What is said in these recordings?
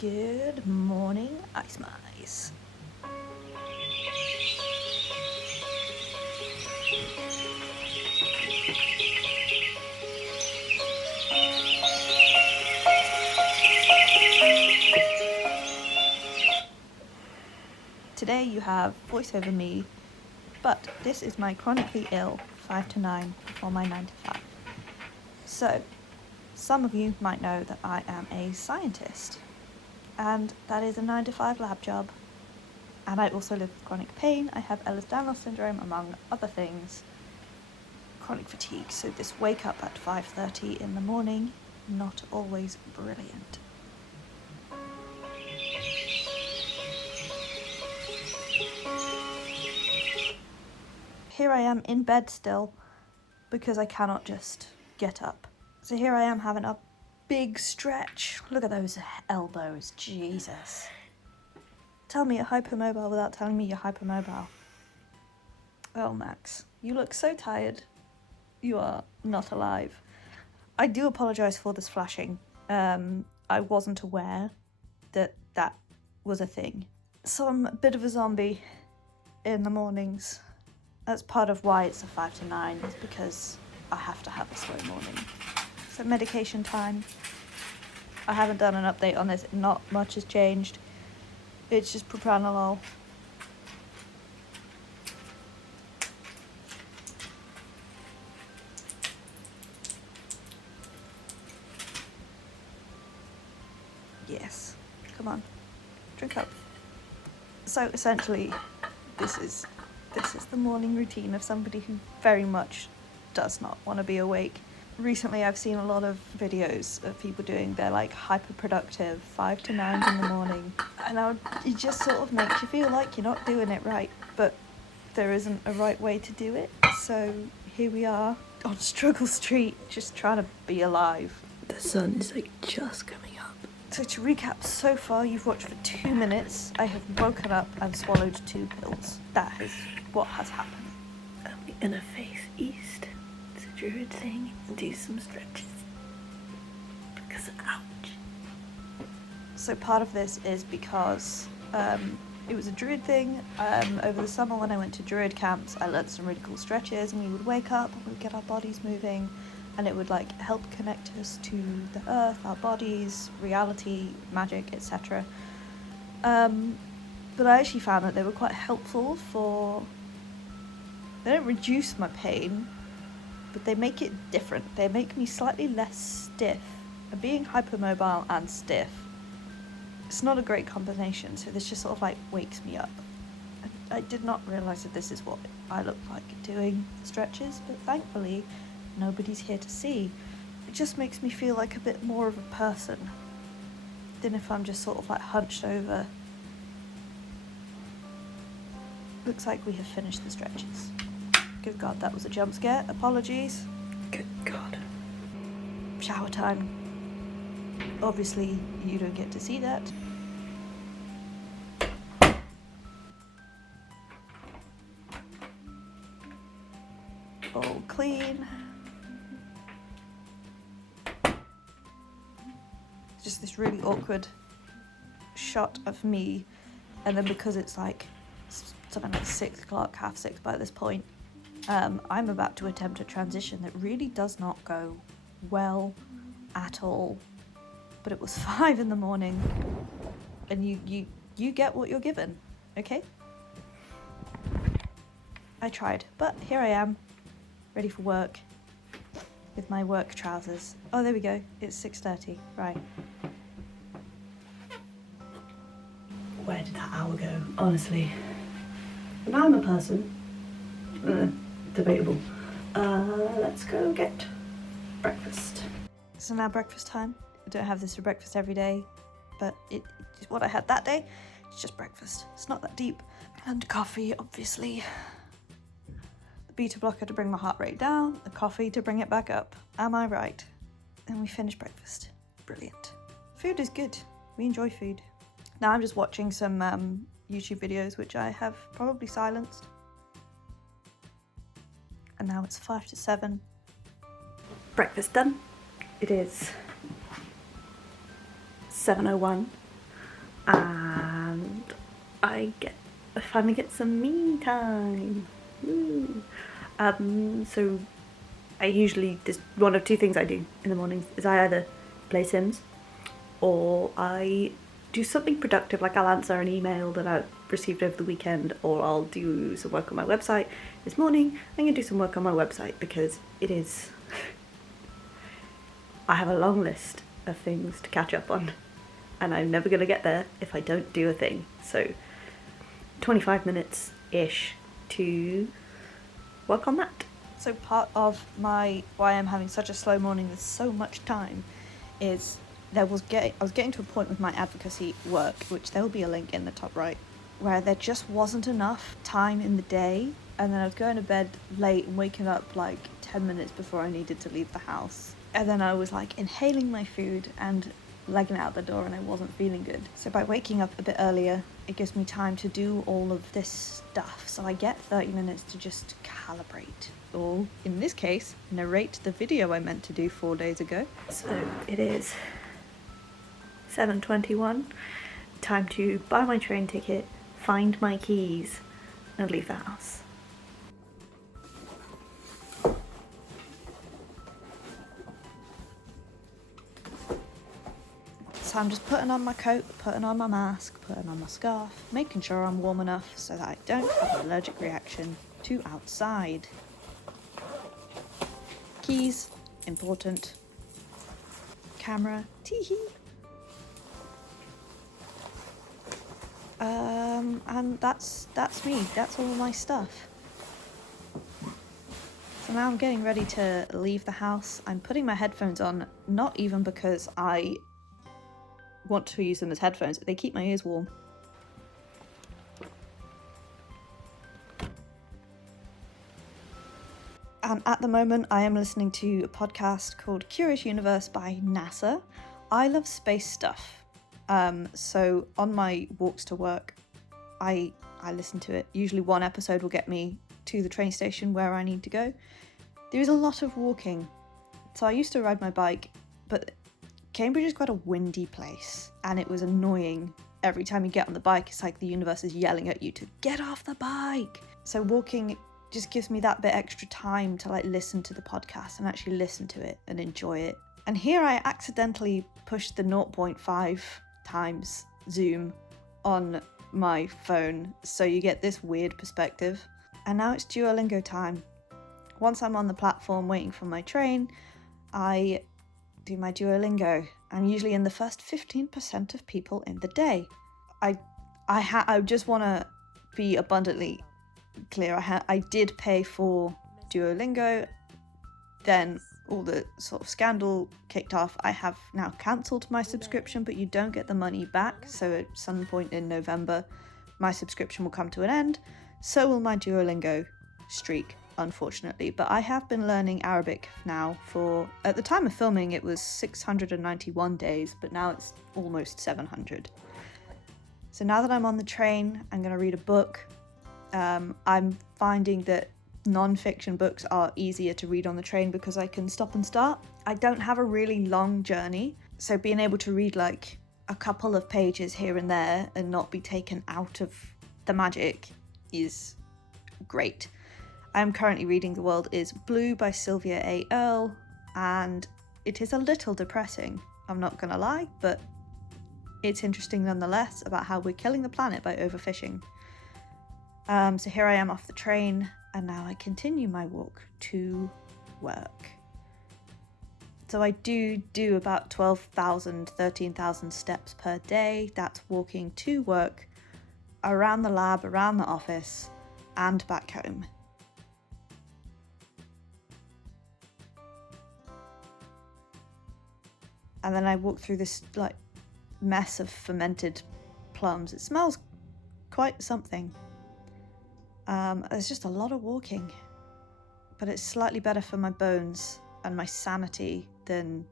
Good morning, Ice Mice. Today you have voice over me, but this is my chronically ill 5 to 9 before my 9 to 5. So, some of you might know that I am a scientist, and that is a 9 to 5 lab job. And I also live with chronic pain. I have Ehlers-Danlos syndrome, among other things. Chronic fatigue, so this wake up at 5:30 in the morning, not always brilliant. Here I am in bed still, because I cannot just get up. So here I am having a big stretch. Look at those elbows, Jesus. Tell me you're hypermobile without telling me you're hypermobile. Oh, Max, you look so tired. You are not alive. I do apologise for this flashing. I wasn't aware that that was a thing. So I'm a bit of a zombie in the mornings. That's part of why it's a 5 to 9, is because I have to have a slow morning. So medication time. I haven't done an update on this, not much has changed. It's just propranolol. Yes, come on, drink up. So essentially, this is the morning routine of somebody who very much does not want to be awake. Recently I've seen a lot of videos of people doing their like hyper-productive 5 to 9 in the morning, and it just sort of makes you feel like you're not doing it right, but there isn't a right way to do it. So here we are on Struggle Street, just trying to be alive. The sun is like just coming up. So to recap, so far you've watched for 2 minutes. I have woken up and swallowed 2 pills. That is what has happened. I'm gonna face east. It's a druid thing and do some stretches. Because ouch. So part of this is because it was a druid thing. Over the summer when I went to druid camps, I learned some really cool stretches, and we would wake up and we'd get our bodies moving, and it would like help connect us to the earth, our bodies, reality, magic, etc. But I actually found that they were quite helpful for... They don't reduce my pain, but they make it different. They make me slightly less stiff. And being hypermobile and stiff, it's not a great combination, so this just sort of like wakes me up. I did not realise that this is what I look like doing stretches, but thankfully nobody's here to see. It just makes me feel like a bit more of a person than if I'm just sort of like hunched over. Looks like we have finished the stretches. Good God, that was a jump scare. Apologies. Good God. Shower time. Obviously, you don't get to see that. All clean. Just this really awkward shot of me, and then because it's like something like 6 o'clock, 6:30 by this point, I'm about to attempt a transition that really does not go well at all. But it was 5 in the morning, and you get what you're given, okay? I tried, but here I am, ready for work, with my work trousers. Oh, there we go, it's 6:30, right. Where did that hour go? Honestly. If I'm a person, debatable. Let's go get breakfast. So now breakfast time. I don't have this for breakfast every day, but it's what I had that day. It's just breakfast. It's not that deep. And coffee, obviously. The beta blocker to bring my heart rate down, the coffee to bring it back up. Am I right? And we finished breakfast. Brilliant. Food is good. We enjoy food. Now I'm just watching some YouTube videos, which I have probably silenced. And now it's 5 to 7. Breakfast done. It is 7:01. and I finally get some me time. Woo. So I usually, there's one of two things I do in the mornings, is I either play Sims or I do something productive, like I'll answer an email that I've received over the weekend, or I'll do some work on my website. This morning I'm going to do some work on my website because it is I have a long list of things to catch up on, and I'm never going to get there if I don't do a thing. So 25 minutes-ish to work on that. So part of why I'm having such a slow morning with so much time is I was getting to a point with my advocacy work, which there will be a link in the top right, where there just wasn't enough time in the day, and then I was going to bed late and waking up like 10 minutes before I needed to leave the house. And then I was like inhaling my food and legging out the door, and I wasn't feeling good. So by waking up a bit earlier, it gives me time to do all of this stuff. So I get 30 minutes to just calibrate, or in this case, narrate the video I meant to do 4 days ago. So it is 7:21, time to buy my train ticket, find my keys, and leave the house. So I'm just putting on my coat, putting on my mask, putting on my scarf, making sure I'm warm enough so that I don't have an allergic reaction to outside. Keys, important. Camera, teehee. And that's me. That's all my stuff. So now I'm getting ready to leave the house. I'm putting my headphones on, not even because I want to use them as headphones. They keep my ears warm. And at the moment, I am listening to a podcast called Curious Universe by NASA. I love space stuff. So on my walks to work, I listen to it. Usually one episode will get me to the train station where I need to go. There's a lot of walking. So I used to ride my bike, but Cambridge is quite a windy place, and it was annoying. Every time you get on the bike, it's like the universe is yelling at you to get off the bike. So walking just gives me that bit extra time to like listen to the podcast and actually listen to it and enjoy it. And here I accidentally pushed the 0.5 times zoom on my phone, so you get this weird perspective. And now it's Duolingo time. Once I'm on the platform waiting for my train, I do my Duolingo. I'm usually in the first 15% of people in the day. I just want to be abundantly clear. I did pay for Duolingo, then all the sort of scandal kicked off. I have now cancelled my subscription, but you don't get the money back. So at some point in November, my subscription will come to an end. So will my Duolingo streak, unfortunately. But I have been learning Arabic now for, at the time of filming, it was 691 days, but now it's almost 700. So now that I'm on the train, I'm going to read a book. I'm finding that non-fiction books are easier to read on the train because I can stop and start. I don't have a really long journey, so being able to read like a couple of pages here and there and not be taken out of the magic is great. I'm currently reading The World is Blue by Sylvia A. Earle, and it is a little depressing, I'm not gonna lie, but it's interesting nonetheless about how we're killing the planet by overfishing. So here I am off the train, and now I continue my walk to work. So I do about 12,000, 13,000 steps per day. That's walking to work, around the lab, around the office, and back home. And then I walk through this like mess of fermented plums. It smells quite something. There's just a lot of walking, but it's slightly better for my bones and my sanity than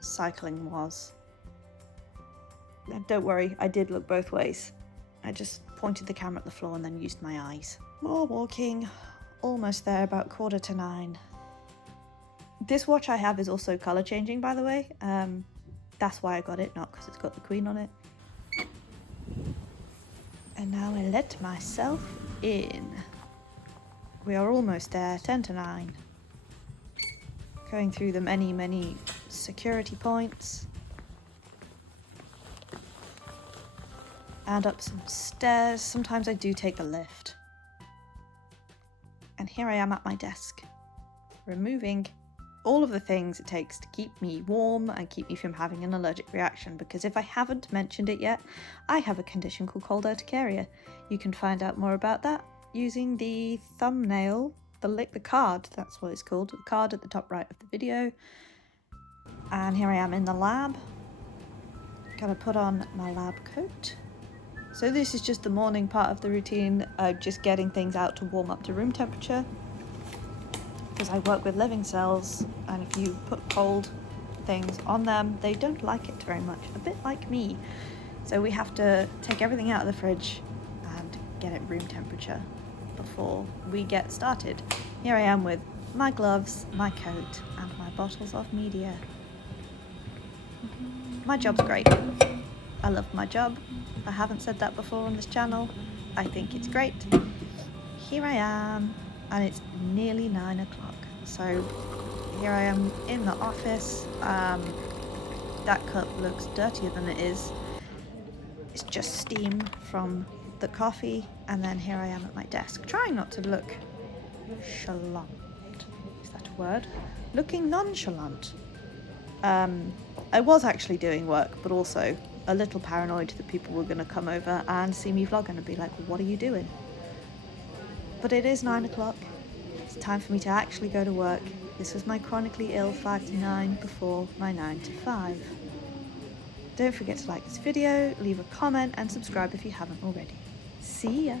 cycling was. Don't worry, I did look both ways. I just pointed the camera at the floor and then used my eyes. More walking, almost there, about 9:15. This watch I have is also colour changing, by the way. That's why I got it, not because it's got the Queen on it. And now I let myself in. We are almost there, 10 to 9. Going through the many security points. And up some stairs. Sometimes I do take the lift. And here I am at my desk, removing all of the things it takes to keep me warm and keep me from having an allergic reaction, because if I haven't mentioned it yet, I have a condition called cold urticaria. You can find out more about that using the thumbnail, the card, that's what it's called, the card at the top right of the video. And here I am in the lab. Gonna put on my lab coat. So this is just the morning part of the routine, just getting things out to warm up to room temperature. Because I work with living cells, and if you put cold things on them, they don't like it very much, a bit like me. So we have to take everything out of the fridge and get it room temperature before we get started. Here I am with my gloves, my coat, and my bottles of media. My job's great. I love my job. I haven't said that before on this channel. I think it's great. Here I am, and it's nearly 9 o'clock. So here I am in the office. That cup looks dirtier than it is. It's just steam from the coffee, and then here I am at my desk, trying not to look chalant. Is that a word? Looking nonchalant. I was actually doing work, but also a little paranoid that people were going to come over and see me vlog and be like, what are you doing? But it is 9 o'clock. It's time for me to actually go to work. This was my chronically ill 5 to 9 before my 9 to 5. Don't forget to like this video, leave a comment, and subscribe if you haven't already. See ya!